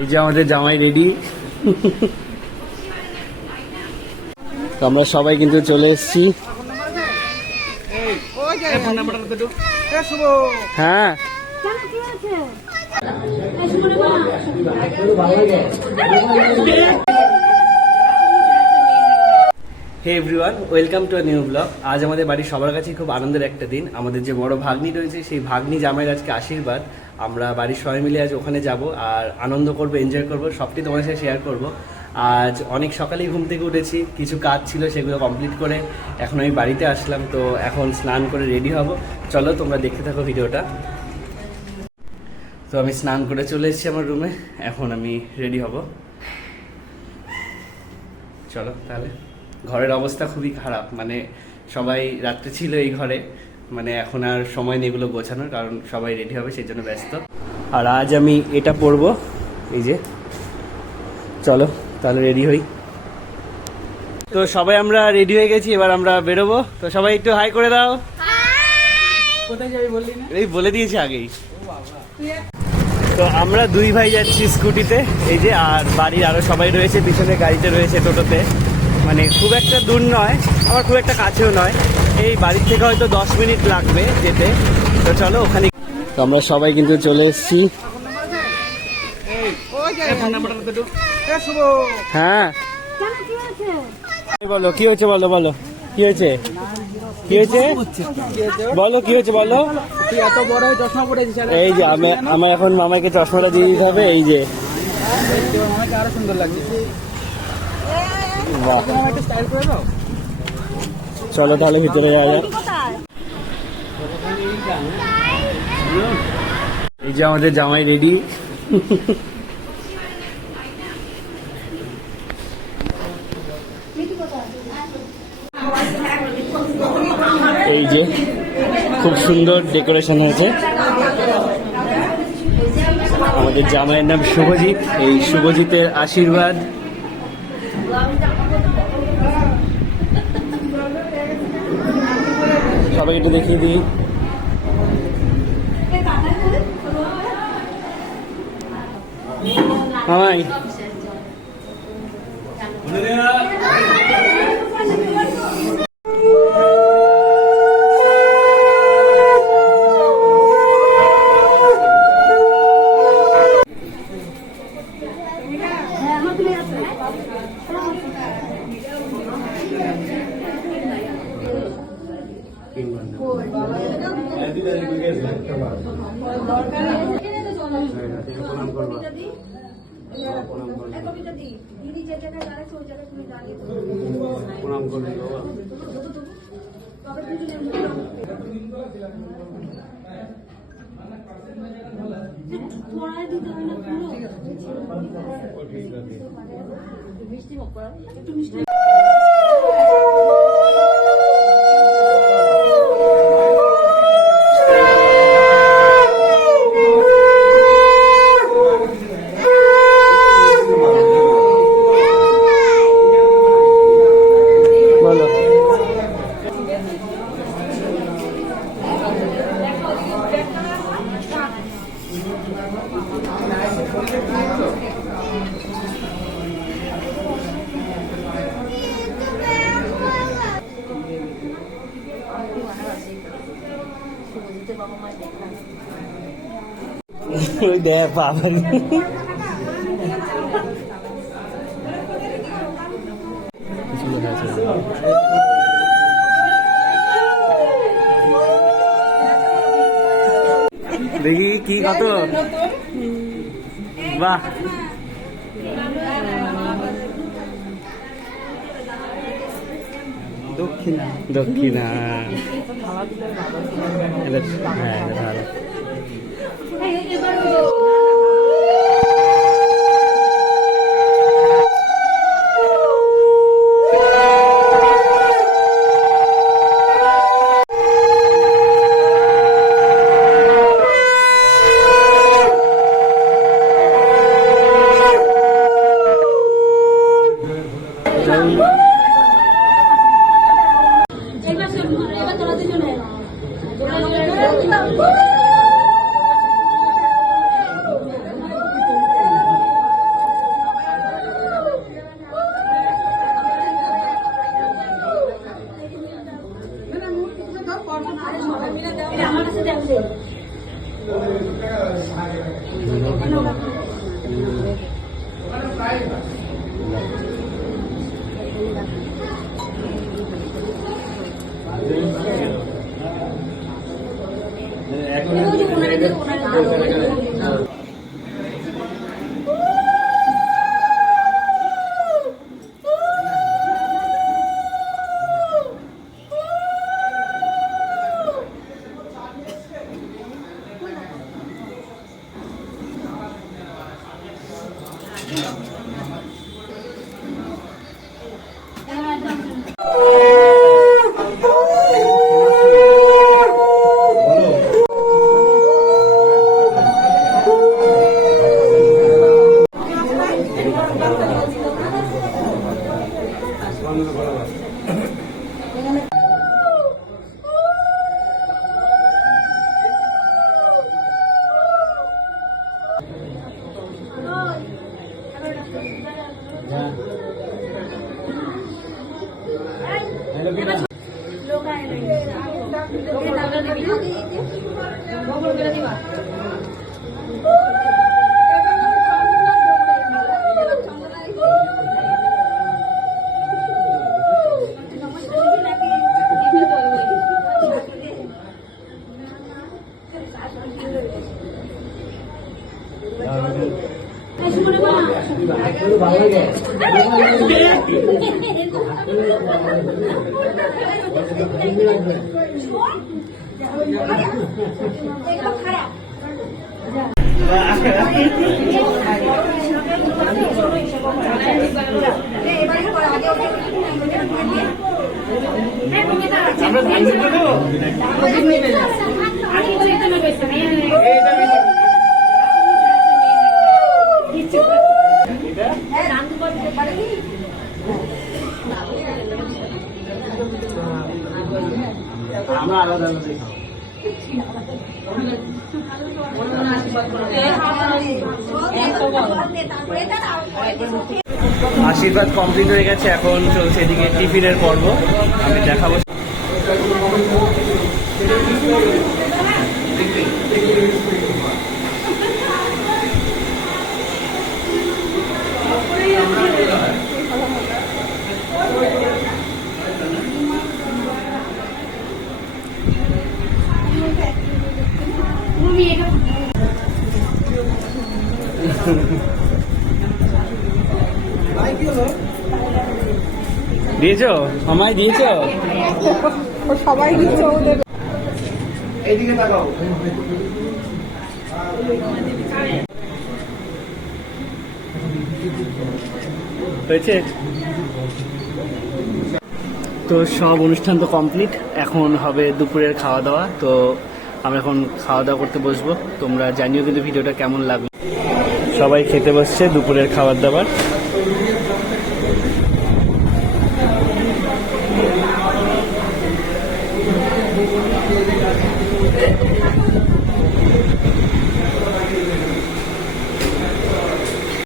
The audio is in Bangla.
এই যে আমাদের জামাই রেডি। তো আমরা সবাই কিন্তু চলে এসেছি। হ্যাঁ hey everyone, welcome to a new blog. আজ আমাদের বাড়ির সবার কাছে খুব আনন্দের একটা দিন। আমাদের যে বড় ভাগ্নি রয়েছে, সেই ভাগ্নি জামাইয়ের আজকে আশীর্বাদ। আমরা বাড়ির সবাই মিলে আজ ওখানে যাব আর আনন্দ করব, এনজয় করব, সবটি তোমার সাথে শেয়ার করব। আজ অনেক সকালেই ঘুম থেকে উঠেছি, কিছু কাজ ছিল সেগুলো কমপ্লিট করে এখন আমি বাড়িতে আসলাম। তো এখন স্নান করে রেডি হব। চলো তোমরা দেখতে থাকো ভিডিওটা। তো আমি স্নান করে চলে এসেছি আমার রুমে, এখন আমি রেডি হব। চলো তাহলে। ঘরের অবস্থা খুবই খারাপ, মানে সবাই রাত্রে ছিল এই ঘরে, মানে এখন আর সময় নেই এগুলো গোছানোর, কারণ সবাই রেডি হবে সেই জন্য ব্যস্ত। আর আজ আমি এটা পরবো, এই যে। চলো তাহলে রেডি হই। তো সবাই আমরা রেডি হয়ে গেছি, এবার আমরা বেরোবো। তো সবাই একটু হাই করে দাও। কোথায় যাবি বললি না? এই বলে দিয়েছি আগেই। তো আমরা দুই ভাই যাচ্ছি স্কুটিতে, এই যে। আর বাড়ির আরো সবাই রয়েছে পিছনে, গাড়িতে রয়েছে, টোটোতে। মানে খুব একটা দূর নয়, আবার খুব একটা কাছেও নয়। এই বাড়ির থেকে হয়তো 10 মিনিট লাগবে যেতে। তো চলো ওখানে। তো আমরা সবাই কিন্তু চলে এসেছি। হ্যাঁ বলো কি হয়েছে, বলো বলো কি হয়েছে, কি হয়েছে বলো, কি হয়েছে বলো। এত বড় চশমা পড়েছিস, এই যে আমার এখন মামাকে চশমাটা দিয়ে দিতে হবে, এই যে। আমাকে আরো সুন্দর লাগছে। বাহ, চলো তাহলে ভিতরে যাওয়া যাক। এই যে আমাদের জামাই রেডি। এই যে খুব সুন্দর ডেকোরেশন হয়েছে। আমাদের জামাইয়ের নাম শুভজিৎ, এই শুভজিতের আশীর্বাদ। সবাই একটু দেখিয়ে দিই। হাই দে পাবো। দেখি কি কত, বাহ। দক্ষিণা দক্ষিণা, হ্যাঁ ভালো। আমরা আলাদা আলাদা আশীর্বাদ কমপ্লিট হয়ে গেছে, এখন চলছে এদিকে টিফিনের পর্ব। আমি দেখাবো। দিয়েছো আমায় দিয়েছো সবাই দিচ্ছে ওদের। এইদিকে তাকাও। হয়েছে তো সব অনুষ্ঠান তো কমপ্লিট, এখন হবে দুপুরের খাওয়া দাওয়া। তো আমরা এখন খাওয়া দাওয়া করতে বসবো, তোমরা জানিও কিন্তু ভিডিওটা কেমন লাগবে। সবাই খেতে বসছে দুপুরের খাবার দাবার।